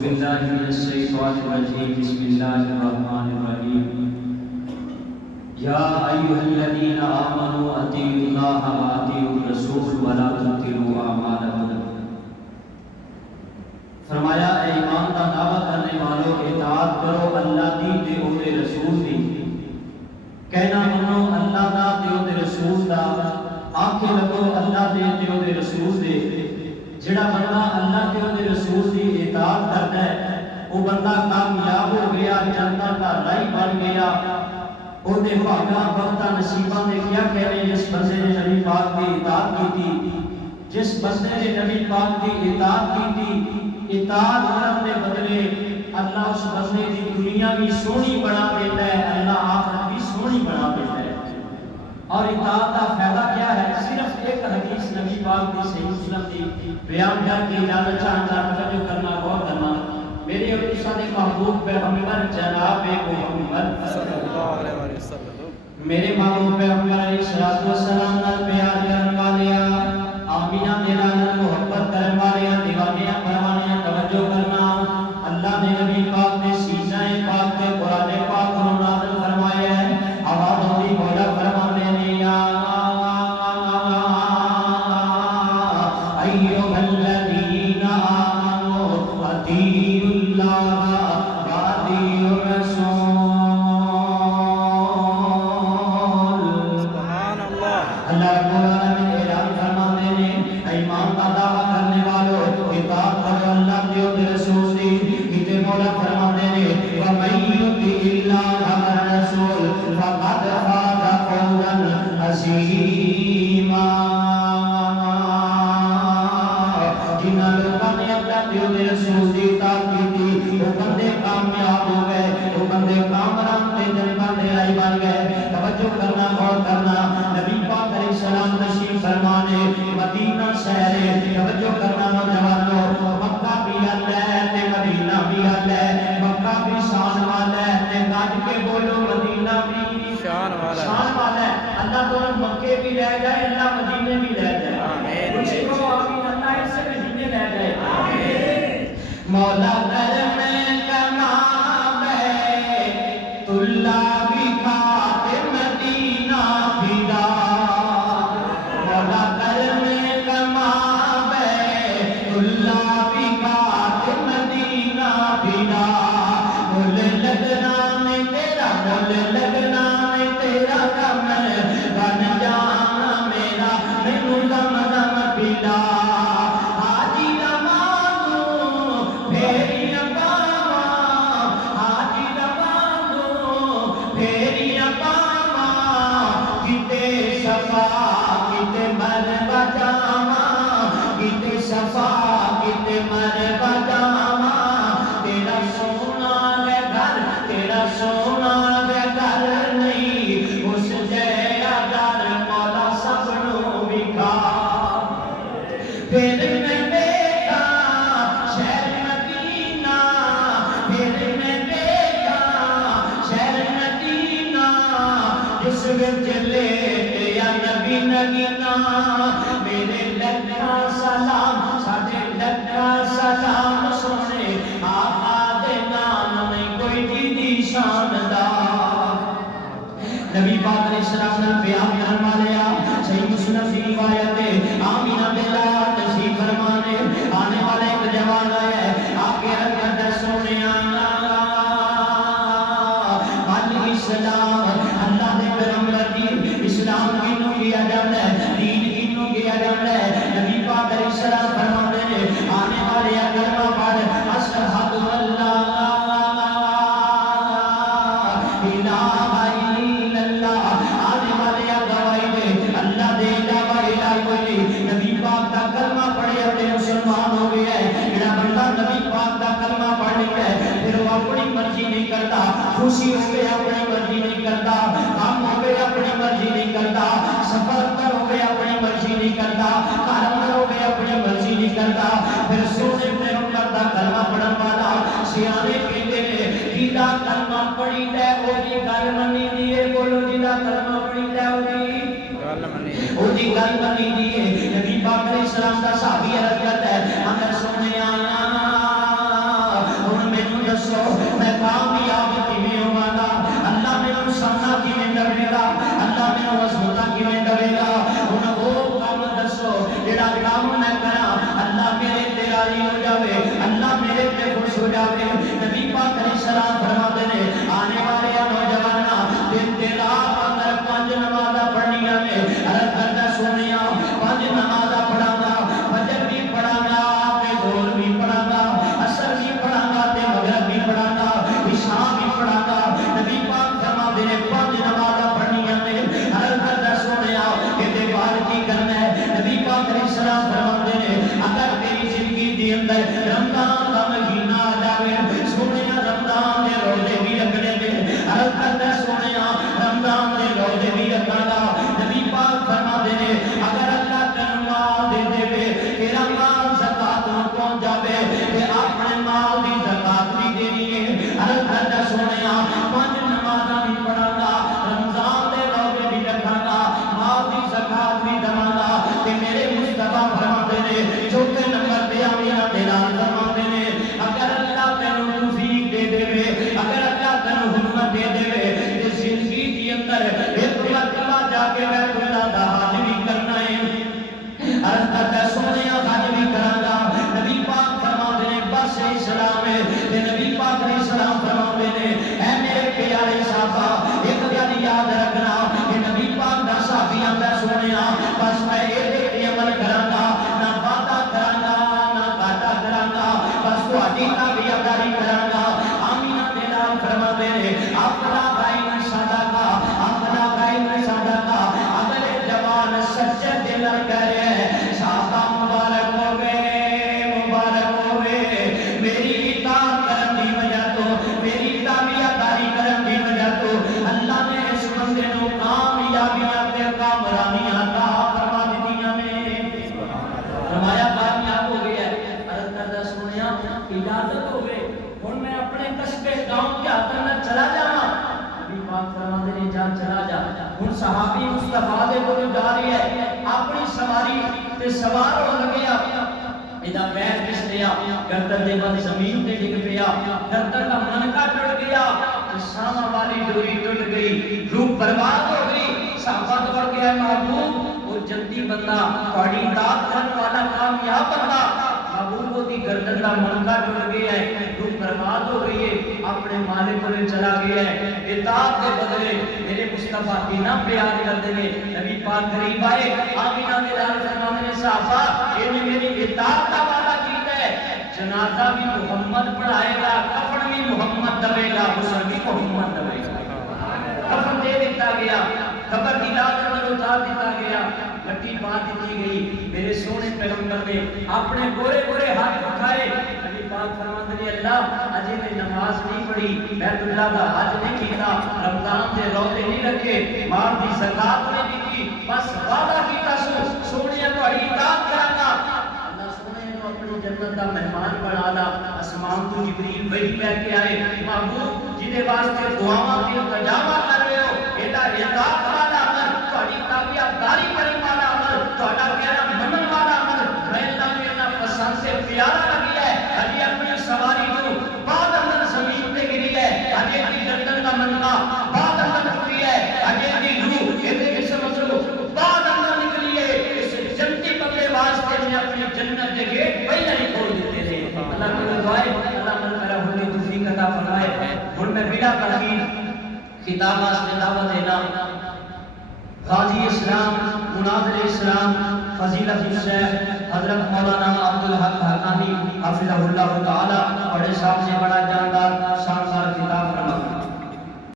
بالله من الشيطان الرجيم بسم الله الرحمن الرحيم يا أيها الذين آمنوا أطيعوا الله وأطيعوا الرسول ولا تبطلوا أعمالكم فرمایا اے ایمان کا دعویٰ کرنے والوں اطاعت کرو اللہ دی تے او دے رسول دی کہنا منو اللہ دا تے او دے رسول دا آنکھیں لگو اللہ دے تے او دے رسول دے جڑا بندہ اللہ کے دے رسول دی اطاعت کرتا ہے وہ بندہ کامیاب ہو گیا جنت کا راہی بن گیا او دے بھاگا بختا نصیباں دے کیا کہنے جس بندے نے نبی پاک کی اطاعت کی تھی جس بندے نے نبی پاک کی اطاعت کی تھی اطاعت کرنے دے بدلے اللہ اس بندے دی دنیا بھی سونی بنا دیتا ہے اللہ آخرت بھی سونی بنا دیتا ہے اور اطاعت کا فائدہ کیا ہے صرف ایک حدیث نبی پاک کی صحیح مسلم کی بیان کر کے اجازت چاہتا توجہ کرنا غور کرنا میرے اور ساتھ محبوب پیغمبر جناب محمد صلی اللہ علیہ وسلم میرے محبوب پیغمبر علیہ الصلوۃ والسلام نال پیار کرنے والے آمینہ دے نال محبت کرنے والے دیوانے پروانے توجہ کرنا اللہ نے نبی پاک نے سینا پاک تے قرآن پاک کو نازل فرمایا ہے آواز ہوئی مولا فرمانے نے یا ایھا الذین آمنوا اطیعوا اللہ واطیعوا الرسول سبحان اللہ اللہ رب العالمین اعلان فرماتے ہیں ایمان کا دعویٰ کرنے والوں اطاعت کرو اللہ کے اور رسول دی کتے مولا فرماتے ہیں وَمَن یُطِعِ اللَّهَ وَالرَّسُولَ فَقَدْ فَازَ فَوْزًا عَظِیمًا جن لوگوں نے اللہ کے اور رسول دی اطاعت کی تھی وہ بندے کامیاب ہو گئے وہ بندے کامران تے جنت دے راہی بن گئے توجہ کرنا غور کرنا نبی پاک علیہ السلام تشریف فرمانے مدینہ شہر توجہ کرنا نوجوانوں مکہ بھی اللہ ہے تے مدینہ بھی اللہ ہے مکہ بھی شان والا ہے تے گاج کے بولو مدینہ بھی شان والا ہے اللہ تو مکے بھی رہ جائے اللہ مدینے بھی رہ جائے آمین کچھ کو آمین اللہ اس سے مدینے رہ جائے آمین مولا کرم کما بیت اللہ بھی کھاتے مدینہ بھیڑا مولا کرم کما بیت اللہ بھی کھاتے مدینہ بھیڑا مول لگنا میں تیرا مول لگنا میں تیرا کم بن جانا میرا مینوں دم دم پیلا حاجی نمازوں پھیری پاواں حاجی نمازوں پھیری پاواں کتے صفا کتے مروا جاواں کتے صفا کتے مروا جاواں تیرا سونا ہے گھر تیرا سونا ہے گھر نہیں اس جیڑا گھر مولا سب نو وکھا پھر میں دیکھا شہر مدینہ پھر میں دیکھا شہر مدینہ جس وچ لیٹیا نبی نگینا میرے لکھا سلام ساڈے لکھا سلام سونے آقا دے نام نہیں کوئی جیدی شان دا نبی پاک علیہ السلام نے بیان فرمایا صحیح مسلم کی روایت ہے آمینہ بلا تشریف فرمانے آنے والے ایک جوان آیا ہے آگے رکھ کر سونیا علیہ السلام اللہ دے پیغمبر دی اسلام کینوں کیا جاتا ہے دین کینوں کیا جاتا ہے نبی پاک علیہ السلام فرماتے ہیں آنے والے کلمہ پڑھ اشہد ان لا الہ الا اللہ آنے والے گواہی دے اللہ دے علاوہ الہ کوئی نہیں نبی پاک دا کلمہ پڑھے اپنے مسلمان ہو گیا ہے جڑا بندہ نبی پاک دا کلمہ پڑھ لیتا ہے پھر وہ اپنی مرضی نہیں کرتا خوشی ہو گیا اپنی مرضی نہیں کرتا غم ہو گیا اپنی مرضی نہیں کرتا سفر پر ہو گیا اپنی مرضی نہیں کرتا کارم ہو گیا اپنی مرضی نہیں کرتا پھر سونے پیغمبر دا کلمہ پڑھن والا سیانے کہتے ہیں جیدا کلمہ پڑھی تے او دی گل منی دی ہے بولو جیدا کلمہ پڑھی تے او دی گل منی او دی گل منی دی ہے نبی پاک علیہ السلام دا صحابی عرض کرتا ہے اگر سونے آیا جاوے نبی پاک علیہ السلام فرماتے نے آنے والے نوجواناں دن تے رات اندر 5 نمازاں پڑھنیاں نے عرض کردا سونیا 5 نمازاں پڑھاں گا فجر بھی پڑھاں گا تے ظہر بھی پڑھاں گا عصر بھی پڑھاں گا تے مغرب بھی پڑھاں گا عشاء بھی پڑھاں گا نبی پاک فرماتے نے 5 نمازاں پڑھنیاں نے عرض کردا سونیا کہ بعد کی کرنا ہے نبی پاک علیہ السلام فرماتے نے اگر تیری زندگی دے اندر رمضان دا مہینہ آ جاوے سونیا رمضان دے روزے بھی رکھنے دے عرض کردا سونیا رمضان دے روزے بھی رکھاں گا نبی پاک فرماتے نے اگر اللہ تینوں مال دے دے تیرا مال زکات نوں پہنچ جاوے تے اپنے مال دی زکات بھی دینی ہے عرض کردا سونیا 5 نمازاں بھی پڑھاں گا رمضان دے روزے بھی رکھاں گا مال دی زکات بھی دواں گا تے میرے مصطفیٰ فرماتے نے چوتھے نمبر تے آمینہ بلال فرماتے نے اگر اللہ تینوں توفیق دے دے اگر اللہ تینوں ہمت دے دے تے زندگی دی اندر ایک مرتبہ جا کے بیت اللہ دا حج بھی کرنا ہے عرض کردا سونیا حج بھی کراں گا نبی پاک فرماتے نے بس اسلام ہے تے نبی پاک علیہ السلام فرماتے نے اے میرے پیارے صحابہ ایک گل یاد رکھنا کہ نبی پاک دا صحابی آندا سونیا بس میں اے عمل کراں گا نہ وعدہ کراں گا نہ گھاٹا کراں گا بس تہاڈی تابعداری کراں گا آمینہ بلال فرماتے نے اپنا بھائی صدقہ اپنا بھائی صدقہ اگر جوان سچے دل کرے صحابہ مبارک ہوے میری اطاعت کرن دی وجہ تو میری تابعداری کرن دی وجہ تو اللہ نے اس بندے نو کامیابیاں تے کامرانیاں عطا فرما دتیاں نے فرمایا کامیاب ہو گیا عرض کردا سونیا اجازت ہوے ہن میں اپنے قصبے گاؤں کے اندر چلا جاواں نبی پاک فرماتے نے جا چلا جا ہن صحابی مصطفیٰ دے کول جا رہی ہے اپنی سواری تے سوار ہو لگیا ادا پیر پھس گیا گردن دے بل زمین تے ڈگ پیا گردن دا منکا ٹوٹ گیا ساواں والی ڈوری ٹوٹ گئی روح برباد ہو گئی صحابہ دوڑ کے محبوب وہ جلدی بندہ تہاڈی اطاعت کرن والا کامیاب بندہ محبوب وہ دی گردن دا منکا ٹوٹ گیا ہے روح برباد ہو گئی ہے اپنے مالک کو چلا گیا ہے اطاعت دے بدلے میرے مصطفیٰ اتنا پیار کرتے ہیں نبی پاک قریب آئے آمینہ بلال فرماتے ہیں صحابہ یہ میری اطاعت کا وعدہ کیتا ہے جنازہ بھی محمد پڑھائے گا کفن بھی محمد دبے گا غسل بھی محمد دبے گا کفن دے دیتا گیا قبر کی لاد اندر اتار دیتا گیا مٹی پا دیتی گئی میرے سونے پیغمبر نے اپنے گورے گورے ہاتھ اٹھائے نبی پاک فرماتے ہیں اللہ اجے میں نماز نہیں پڑھی بیت اللہ دا حج نہیں کیتا رمضان دے روزے نہیں رکھے مال دی زکات نہیں دی بس وعدہ کیتا سونیا تہاڈی اطاعت کراں گا اللہ سونے نو اپنی جنت دا مہمان بنا لا اسمان تو جبریل وحی لے کے آئے محبوب جدے واسطے دعاواں دی التجا کر رہے ہو ایڈا اطاعت والا عمل تہاڈی تابعداری کرن والا عمل تہاڈا کہنا منن والا عمل میں اللہ نے اتنا پسند سے پیارا لگیا ہے ابھی اپنی سواری کو بعد اندر زمین پہ گری ہے اگے کی گردن کا منکا بعد اندر ٹوٹی ہے اگے کی روح یہ سمجھ لو بعد اندر نکلی ہے اس جنتی بندے واسطے نے اپنی جنت کے گیٹ پہلے ہی کھول دیتے تھے اللہ کو دعائے اللہ من کرا ہونے توفیق عطا فرمائے ہن میں بلا تاخیر خطاب واسطے دعوت دینا غازی اسلام مناظر اسلام فضیلت الشیخ حضرت مولانا عبدالحق حقانی حفظہ اللہ تعالی